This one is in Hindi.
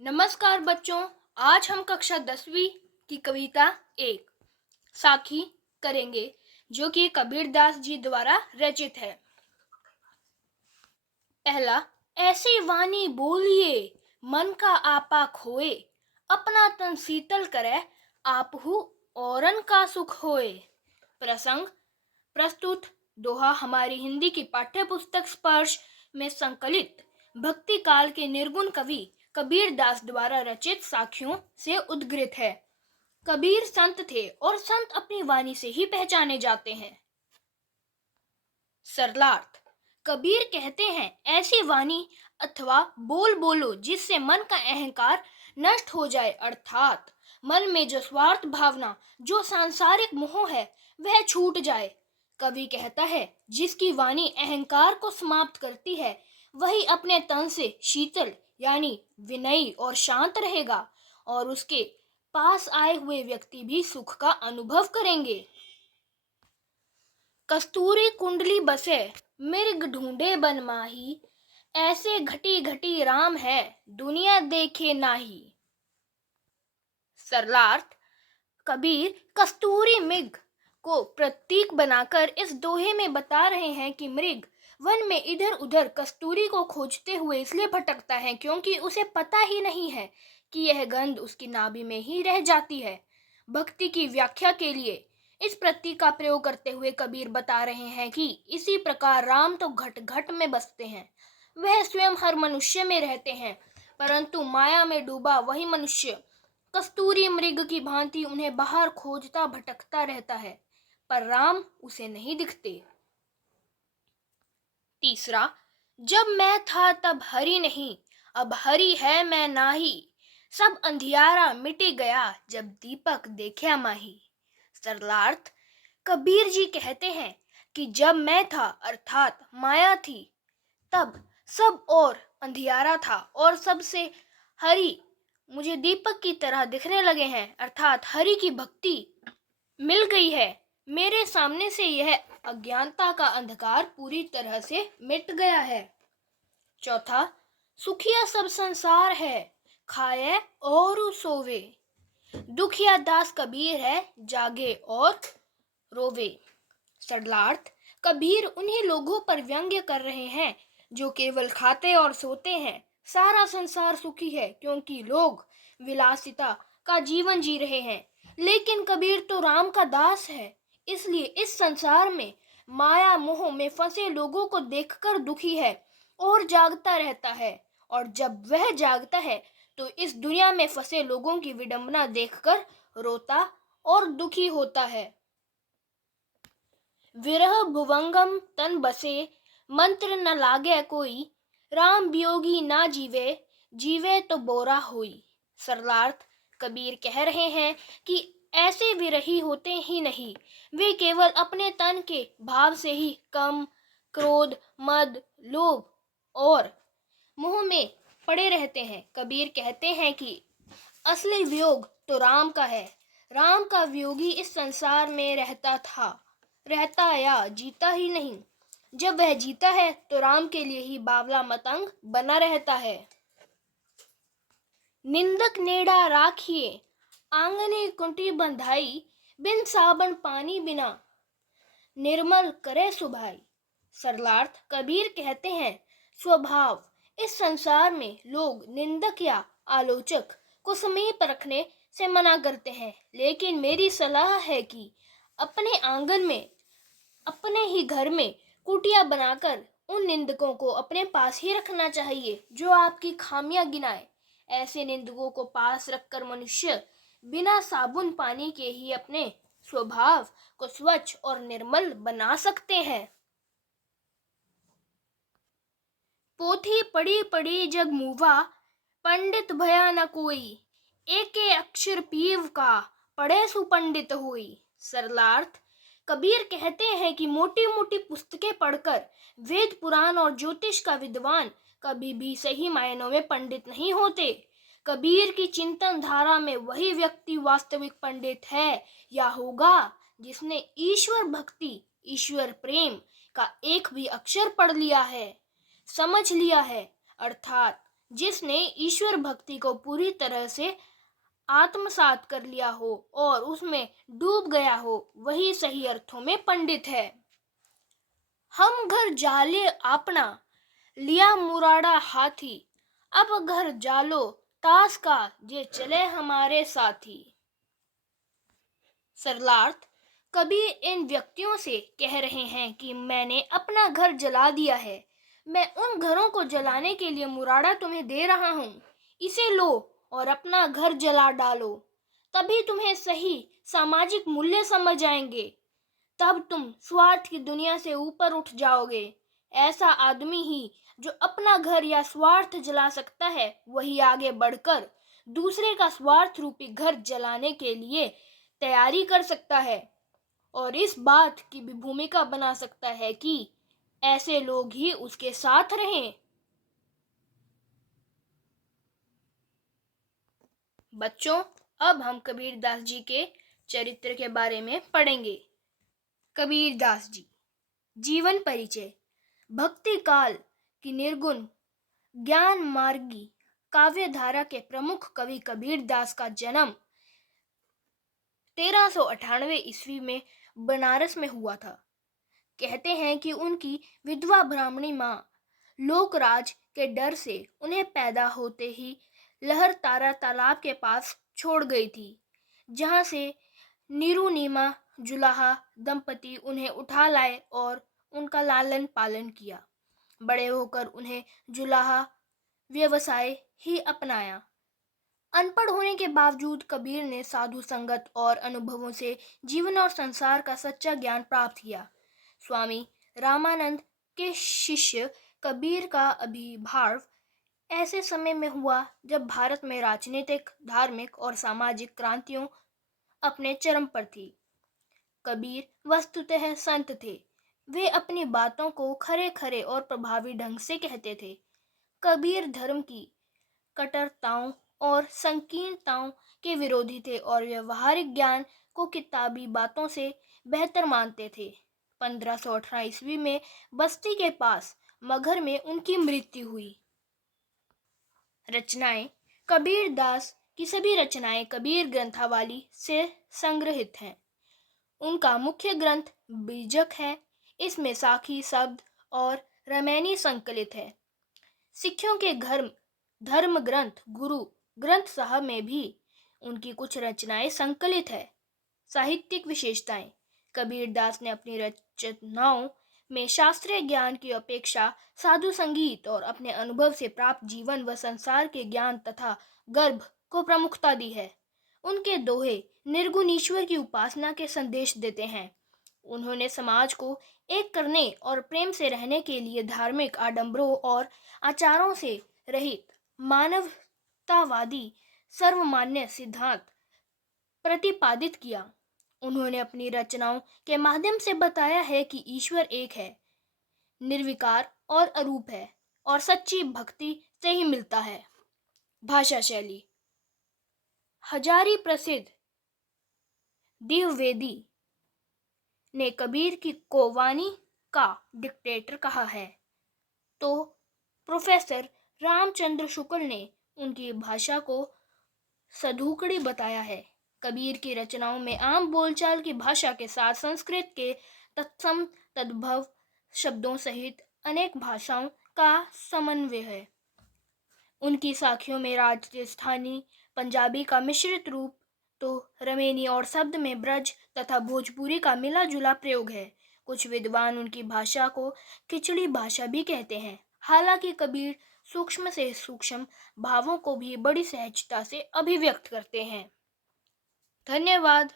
नमस्कार बच्चों। आज हम कक्षा 10वीं की कविता एक साखी करेंगे, जो कि कबीरदास जी द्वारा रचित है। पहला। ऐसी वाणी बोलिए मन का आपा खोए, अपना तन शीतल करे आपहु औरन का सुख होए। प्रसंग प्रस्तुत दोहा हमारी हिंदी की पाठ्य पुस्तक स्पर्श में संकलित भक्ति काल के निर्गुण कवि कबीरदास द्वारा रचित साखियों से उद्गृत है। कबीर संत थे और संत अपनी वाणी से ही पहचाने जाते हैं। सरलार्थ। कबीर कहते हैं, ऐसी वाणी अथवा बोल बोलो जिससे मन का अहंकार नष्ट हो जाए, अर्थात मन में जो स्वार्थ भावना, जो सांसारिक मोह है, वह छूट जाए। कवि कहता है, जिसकी वाणी अहंकार को समाप्त करती है, वही अपने तन से शीतल यानी विनयी और शांत रहेगा, और उसके पास आए हुए व्यक्ति भी सुख का अनुभव करेंगे। कस्तूरी कुंडली बसे मृग ढूंढे बन माही, ऐसे घटी घटी राम है दुनिया देखे नाही। सरलार्थ। कबीर कस्तूरी मृग को प्रतीक बनाकर इस दोहे में बता रहे हैं कि मृग वन में इधर उधर कस्तूरी को खोजते हुए इसलिए भटकता है क्योंकि उसे पता ही नहीं है कि यह गंध उसकी नाभि में ही रह जाती है। भक्ति की व्याख्या के लिए इस प्रतीक का प्रयोग करते हुए कबीर बता रहे हैं कि इसी प्रकार राम तो घट घट में बसते हैं, वह स्वयं हर मनुष्य में रहते हैं, परंतु माया में डूबा वही मनुष्य कस्तूरी मृग की भांति उन्हें बाहर खोजता भटकता रहता है, पर राम उसे नहीं दिखते। तीसरा। जब मैं था तब हरि नहीं, अब हरि है मैं नाही, सब अंधियारा मिटी गया जब दीपक देखा माही। सरलार्थ। कबीर जी कहते हैं कि जब मैं था अर्थात माया थी, तब सब और अंधियारा था और सबसे हरि मुझे दीपक की तरह दिखने लगे हैं, अर्थात हरि की भक्ति मिल गई है। मेरे सामने से यह अज्ञानता का अंधकार पूरी तरह से मिट गया है। चौथा। सुखिया सब संसार है, खाए और सोवे, दुखिया दास कबीर है जागे और रोवे। सरलार्थ। कबीर उन्हीं लोगों पर व्यंग्य कर रहे हैं जो केवल खाते और सोते हैं। सारा संसार सुखी है क्योंकि लोग विलासिता का जीवन जी रहे हैं, लेकिन कबीर तो राम का दास है, इसलिए इस संसार में माया मोह में फंसे लोगों को देखकर दुखी है और जागता रहता है, और जब वह जागता है तो इस दुनिया में फंसे लोगों की विडंबना देखकर रोता और दुखी होता है। विरह भुवंगम तन बसे, मंत्र न लागे कोई, राम वियोगी ना जीवे, जीवे तो बोरा होई। सरलार्थ। कबीर कह रहे हैं कि ऐसे विरही होते ही नहीं, वे केवल अपने तन के भाव से ही काम, क्रोध, मद, लोभ और मोह में पड़े रहते हैं। कबीर कहते हैं कि असली वियोग तो राम का है। राम का वियोगी इस संसार में रहता या जीता ही नहीं। जब वह जीता है तो राम के लिए ही बावला मतंग बना रहता है। निंदक नेड़ा राखिए, आंगने कुंटी बंधाई, बिन साबन पानी बिना, निर्मल करे सुभाई। सरलार्थ। कबीर कहते हैं, स्वभाव इस संसार में लोग निंदक या आलोचक को समीप रखने से मना करते हैं, लेकिन मेरी सलाह है कि अपने आंगन में, अपने ही घर में कुटिया बनाकर उन निंदकों को अपने पास ही रखना चाहिए जो आपकी खामियां गिनाए। ऐसे निंदकों को पास रखकर मनुष्य बिना साबुन पानी के ही अपने स्वभाव को स्वच्छ और निर्मल बना सकते हैं। पोथी पढ़ी पढ़ी जग मूवा, पंडित भया न कोई, एके अक्षर पीव का, पढ़े सुपंडित होई। सरलार्थ। कबीर कहते हैं कि मोटी मोटी पुस्तकें पढ़कर वेद पुराण और ज्योतिष का विद्वान कभी भी सही मायनों में पंडित नहीं होते। कबीर की चिंतन धारा में वही व्यक्ति वास्तविक पंडित है या होगा जिसने ईश्वर भक्ति, ईश्वर प्रेम का एक भी अक्षर पढ़ लिया है, समझ लिया है, अर्थात जिसने ईश्वर भक्ति को पूरी तरह से आत्मसात कर लिया हो और उसमें डूब गया हो, वही सही अर्थों में पंडित है। हम घर जाले आपना, लिया मुराड़ा हाथी, अब घर जालो तास का, जे चले हमारे साथी। सरलार्थ, कबीर इन व्यक्तियों से कह रहे हैं कि मैंने अपना घर जला दिया है, मैं उन घरों को जलाने के लिए मुरादा तुम्हें दे रहा हूँ, इसे लो और अपना घर जला डालो, तभी तुम्हें सही सामाजिक मूल्य समझ आएंगे, तब तुम स्वार्थ की दुनिया से ऊपर उठ जाओगे। ऐसा आदमी ही जो अपना घर या स्वार्थ जला सकता है, वही आगे बढ़कर दूसरे का स्वार्थ रूपी घर जलाने के लिए तैयारी कर सकता है और इस बात की भी भूमिका बना सकता है कि ऐसे लोग ही उसके साथ रहें। बच्चों, अब हम कबीरदास जी के चरित्र के बारे में पढ़ेंगे। कबीरदास जी जीवन परिचय। भक्ति काल की निर्गुण ज्ञान मार्गी काव्य धारा के प्रमुख कवि कबीरदास का जन्म 1398 ईस्वी में बनारस में हुआ था। कहते हैं कि उनकी विधवा ब्राह्मणी माँ लोकराज के डर से उन्हें पैदा होते ही लहर तारा तालाब के पास छोड़ गई थी, जहाँ से नीरू-नीमा जुलाहा दंपति उन्हें उठा लाए और उनका लालन पालन किया। बड़े होकर उन्हें जुलाहा व्यवसाय ही अपनाया। अनपढ़ होने के बावजूद कबीर ने साधु संगत और अनुभवों से जीवन और संसार का सच्चा ज्ञान प्राप्त किया। स्वामी रामानंद के शिष्य कबीर का आविर्भाव ऐसे समय में हुआ जब भारत में राजनीतिक, धार्मिक और सामाजिक क्रांतियों अपने चरम पर थी। कबीर वस्तुतः संत थे। वे अपनी बातों को खरे खरे और प्रभावी ढंग से कहते थे। कबीर धर्म की कट्टरताओं और संकीर्णताओं के विरोधी थे और व्यवहारिक ज्ञान को किताबी बातों से बेहतर मानते थे। 1518 ईस्वी में बस्ती के पास मगहर में उनकी मृत्यु हुई। रचनाएं। कबीरदास की सभी रचनाएं कबीर ग्रंथावली से संग्रहित हैं। उनका मुख्य ग्रंथ बीजक है। इसमें साखी शब्द और रामायणी संकलित है। सिखों के धर्म ग्रंथ गुरु ग्रंथ साहब में भी उनकी कुछ रचनाएं संकलित है। साहित्यिक विशेषताएं। कबीरदास ने अपनी रचनाओं में शास्त्रीय ज्ञान की अपेक्षा साधु संगीत और अपने अनुभव से प्राप्त जीवन व संसार के ज्ञान तथा गर्भ को प्रमुखता दी है। उनके दोहे निर्गुण ईश्वर की उपासना के संदेश देते हैं। उन्होंने समाज को एक करने और प्रेम से रहने के लिए धार्मिक आडंबरों और आचारों से रहित मानवतावादी सर्वमान्य सिद्धांत प्रतिपादित किया। उन्होंने अपनी रचनाओं के माध्यम से बताया है कि ईश्वर एक है, निर्विकार और अरूप है और सच्ची भक्ति से ही मिलता है। भाषा शैली। हजारी प्रसिद्ध द्विवेदी ने कबीर की को वाणी का डिक्टेटर कहा है, तो प्रोफेसर रामचंद्र शुक्ल ने उनकी भाषा को सधुकड़ी बताया है। कबीर की रचनाओं में आम बोलचाल की भाषा के साथ संस्कृत के तत्सम तद्भव शब्दों सहित अनेक भाषाओं का समन्वय है। उनकी साखियों में राजस्थानी पंजाबी का मिश्रित रूप तो रमेनी और शब्द में ब्रज तथा भोजपुरी का मिला जुला प्रयोग है। कुछ विद्वान उनकी भाषा को खिचड़ी भाषा भी कहते हैं। हालांकि कबीर सूक्ष्म से सूक्ष्म भावों को भी बड़ी सहजता से अभिव्यक्त करते हैं। धन्यवाद।